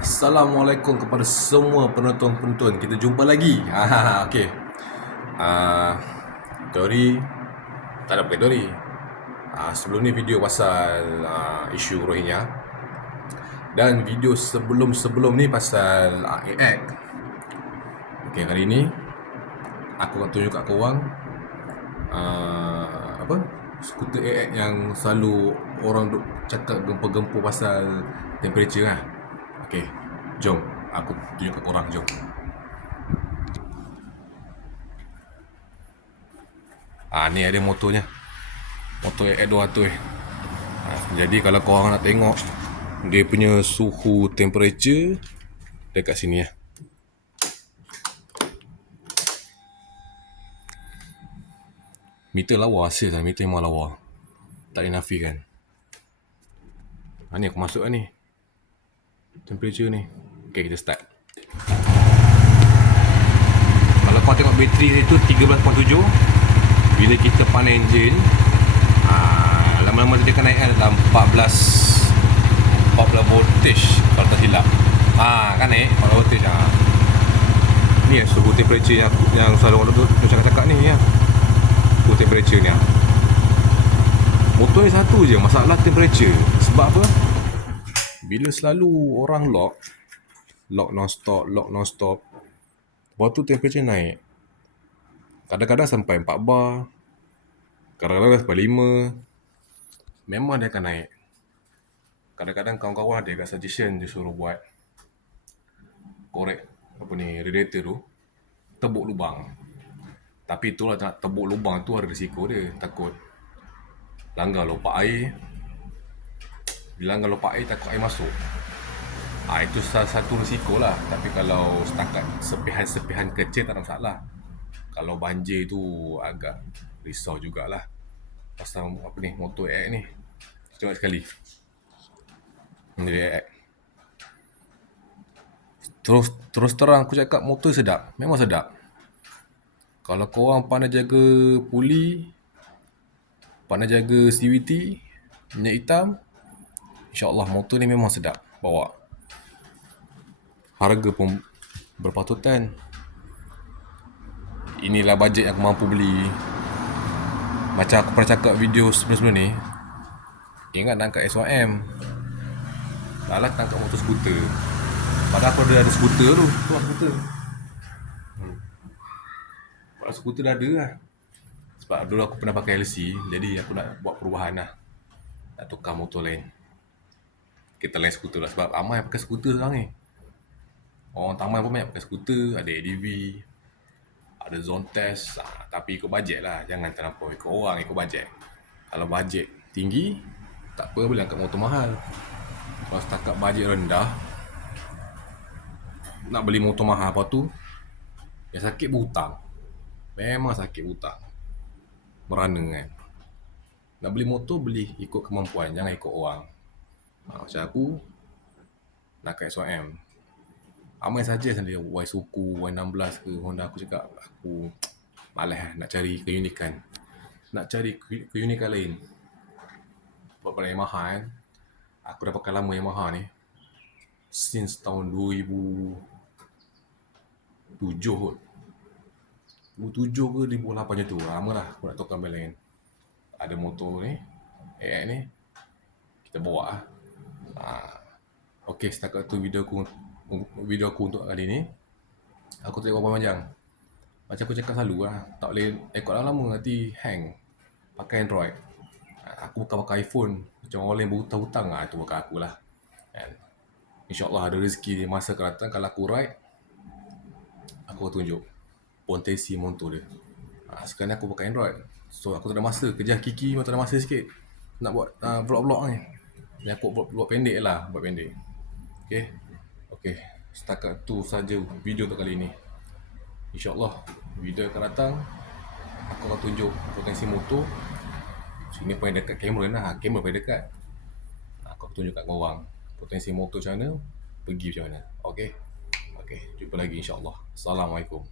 Assalamualaikum kepada semua penonton-penonton. Kita jumpa lagi. Okey. Ah, teori tak ada pakai teori. Sebelum ni video pasal isu Rohingya dan video sebelum ni pasal AX. Okey, hari ni aku akan tunjuk kat korang skuter AX yang selalu orang duk cakap gempa-gempa pasal temperature lah. Okey, jom aku tunjuk kat korang, jom. Ni ada motornya. Motor AX 200 jadi kalau korang nak tengok dia punya suhu temperature dekat sini ya. Meter lawa hasil lah, meter memang lawa. Tak boleh nafikan. Ni aku masuk lah ni. Temperature ni. Okay, kita start. Kalau kau tengok bateri dia tu 13.7. Bila kita panen enjin, lama-lama dia akan naik kan dalam 14 voltage kalau tak silap. Kan naik 14 voltage. Ni suhu temperature yang selalu orang tu cakap ni ya. Suhu temperature ni. Motor ni satu je masalah temperature. Sebab apa? Bila selalu orang lock non-stop, lepas tu temperature naik. Kadang-kadang sampai 4 bar, kadang-kadang sampai 5. Memang dia akan naik. Kadang-kadang kawan-kawan ada kat suggestion dia suruh buat korek radiator tu, tebuk lubang. Tapi itulah, nak tebuk lubang tu ada risiko dia. Takut langgar lopak air. Bila langgar lopak air, takut air masuk. Itu salah satu risiko lah. Tapi kalau setakat sepihan-sepihan kecil tak ada masalah. Kalau banjir tu agak risau jugalah. Pasal motor AX ni. Tengok sekali. Ini dia AX. Terus terang aku cakap motor sedap. Memang sedap. Kalau korang pandai jaga puli, pandai jaga CVT, minyak hitam, InsyaAllah motor ni memang sedap bawa. Harga pun berpatutan. Inilah bajet yang aku mampu beli. Macam aku pernah cakap video sebelum-sebelum ni, ingat nak angkat S1M, taklah angkat motor skuter. Padahal aku ada skuter tu. Tu lah skuter. Padahal skuter dah ada lah. Sebab dulu aku pernah pakai LC, jadi aku nak buat perubahan lah. Nak tukar motor lain. Kita lain skuter lah. Sebab ramai pakai skuter sekarang ni. Orang taman pun banyak pakai skuter. Ada ADV, ada zone test. Tapi ikut bajet lah. Jangan terlampau ikut orang, ikut bajet. Kalau bajet tinggi, tak apa, boleh angkat motor mahal. Kalau setakat bajet rendah, nak beli motor mahal, apa tu yang sakit berhutang. Memang sakit berhutang. Merana kan. Nak beli motor, beli ikut kemampuan. Jangan ikut orang. Macam aku nak kat S1M, ramai saja sendiri Y Suku, Y16 ke Honda. Aku cakap aku malas nak cari keunikan. Nak cari keunikan lain. Buat pada Yamaha kan. Aku dah pakai lama Yamaha ni since tahun 2007 kot. 2007 ke 2008 macam tu. Lama lah aku nak tukar brand lain. Ada motor ni, AX ni, kita bawa lah. Okey, setakat tu video aku untuk kali ni. Aku tak berapa panjang. Macam aku cakap selalu lah, tak boleh rekod lama-lama nanti hang. Pakai Android. Aku bukan pakai iPhone. Macam orang lain berhutang-hutang, itu bukan aku lah. InsyaAllah ada rezeki masa akan datang. Kalau aku ride, aku akan tunjuk potensi motor dia. Sekarang aku pakai Android, so aku tak ada masa. Kerja Kiki memang tak ada masa sikit nak buat vlog-vlog ni. Ni aku buat pendek lah. Buat pendek. Okay. Setakat tu saja video untuk kali ni. InsyaAllah video akan datang, aku akan tunjuk potensi motor. Sini paling dekat kamera lah. Kamera paling dekat. Aku akan tunjuk kat korang potensi motor macam mana, pergi macam mana. Okay. Jumpa lagi insyaAllah. Assalamualaikum.